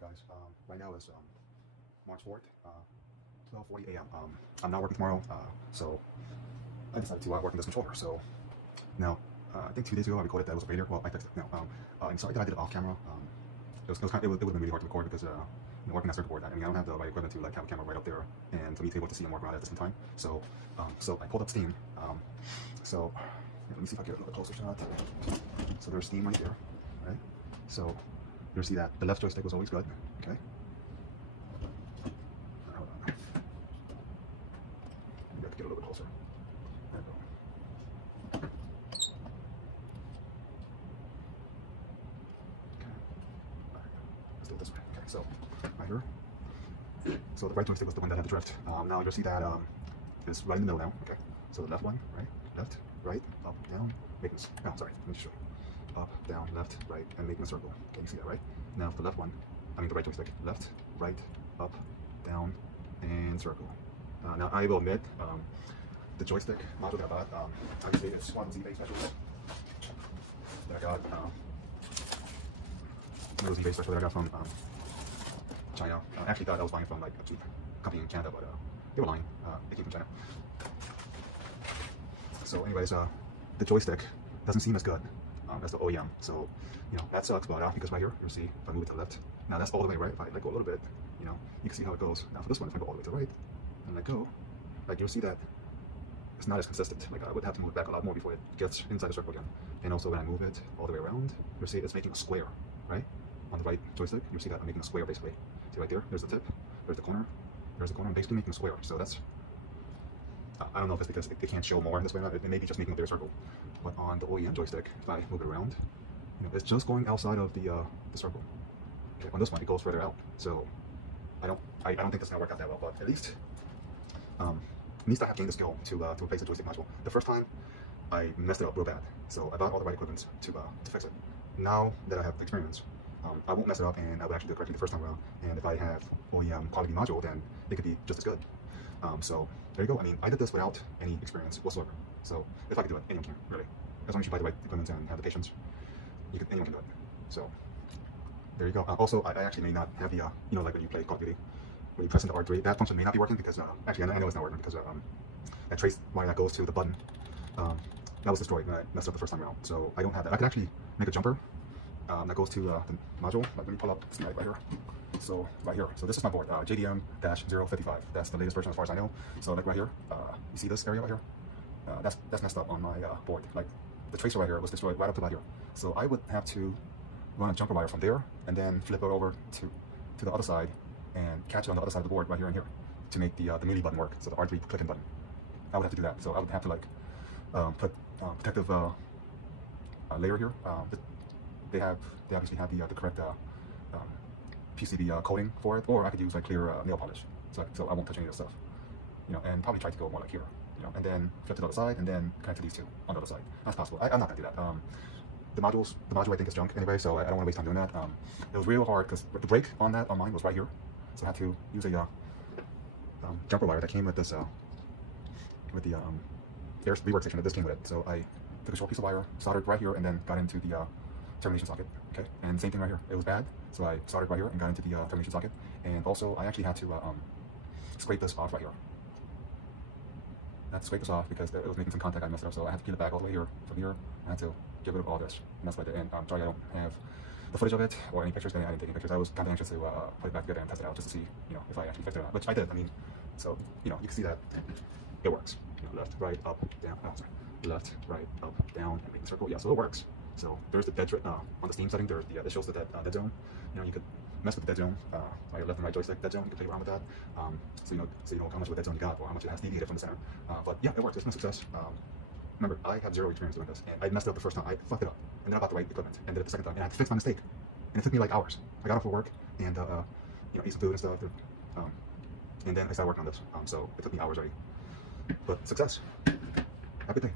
Alright guys, right now is March 4th, 12:40 a.m. I'm not working tomorrow, so I decided to work on this controller. So now, I think 2 days ago I recorded that it was a failure. Well, I fixed it now. I'm sorry that I did it off camera. It would have been really hard to record because working that circuit board, I mean, I don't have the right equipment to like have a camera right up there and for me to be able to see and work around it at the same time. So, so I pulled up Steam. So let me see if I get a little closer shot. So there's Steam right there, right? So you'll see that the left joystick was always good. Okay. Hold on. Maybe I have to get a little bit closer. There we go. Okay. All right. Let's do it this way. Okay. So right here. So the right joystick was the one that had the drift. Now you'll see that it's right in the middle now. Okay. So the left one, right, left, right, up, down, making this. Oh, sorry. Let me just show you. Up, down, left, right, and making a circle. Okay, you see that, right? Now the left one, I mean the right joystick, left, right, up, down, and circle. Now I will admit, the joystick module that I bought, obviously it's one Z-base special that I got. One Z-base special that I got from China. I actually thought I was buying from like a cheap company in Canada, but they were lying. They came from China. So anyways, the joystick doesn't seem as good. That's the OEM, so you know that sucks. But because right here, you'll see if I move it to the left, now that's all the way right. If I let go a little bit, you know, you can see how it goes. Now for this one, if I go all the way to the right and let go, like you'll see that it's not as consistent. Like I would have to move it back a lot more before it gets inside the circle again. And also when I move it all the way around, you'll see it's making a square, right? On the right joystick, you'll see that I'm making a square basically. See right there? There's the tip, there's the corner, I'm basically making a square. So that's, I don't know if it's because they can't show more in this way or not. It may be just making a bigger circle. But on the OEM joystick, if I move it around, you know, it's just going outside of the circle. Okay, on this one, it goes further out. So I don't think that's gonna work out that well. But at least I have gained the skill to replace the joystick module. The first time I messed it up real bad, so I bought all the right equipment to fix it. Now that I have experience, I won't mess it up, and I will actually do it correctly the first time around. And if I have OEM quality module, then it could be just as good. So there you go. I mean, I did this without any experience whatsoever. So if I could do it, anyone can, really. As long as you buy the right equipment and have the patience, anyone can do it. So there you go. Also, I actually may not have the, you know, like when you play Call of Duty, when you press into R3, that function may not be working because, actually, I know it's not working because that trace wire that goes to the button, that was destroyed when I messed up the first time around. So I don't have that. I could actually make a jumper that goes to the module. Like, let me pull up this right here. So right here, so this is my board, JDM-055. That's the latest version as far as I know. So like right here, you see this area right here? That's messed up on my board. Like the tracer right here was destroyed right up to about here. So I would have to run a jumper wire from there and then flip it over to the other side and catch it on the other side of the board right here and here to make the melee button work. So the R3 clicking button. I would have to do that. So I would have to like put protective layer here. They obviously have the correct PCB coating for it, or I could use like clear nail polish, so I won't touch any of this stuff, you know, and probably try to go more like here, you know, and then flip to the other side and then connect to these two on the other side. That's possible. I'm not gonna do that. The module I think is junk anyway, so I don't want to waste time doing that. It was real hard because the brake on mine was right here, so I had to use a jumper wire that came with this with the air rework section that this came with it. So I took a short piece of wire, soldered right here, and then got into the termination socket. Okay, and same thing right here. It was bad, so I soldered right here and got into the termination socket. And also, I actually had to scrape this off right here. I had to scrape this off because it was making some contact. I messed it up, so I had to peel it back all the way here from here. I had to get rid of all this, and that's what I did. And I'm sorry I don't have the footage of it or any pictures. I didn't take any pictures. I was kind of anxious to put it back together and test it out just to see, you know, if I actually fixed it or not, which I did. I mean, so you know, you can see that it works. You know, left, right, up, down. Oh, sorry. Left, right, up, down, and make a circle. Yeah, so it works. So there's the dead on the Steam setting. There's the that shows the dead zone. You know, you could mess with the dead zone by your left and right joystick dead zone. You can play around with that. So you know how much of a dead zone you got or how much it has deviated from the center. But yeah, it works. It's been a success. Remember, I have zero experience doing this, and I messed it up the first time. I fucked it up, and then I bought the right equipment, and did it the second time, and I had to fix my mistake. And it took me like hours. I got off for work and you know, eat some food and stuff, and then I started working on this. So it took me hours already. But success. Have a good day.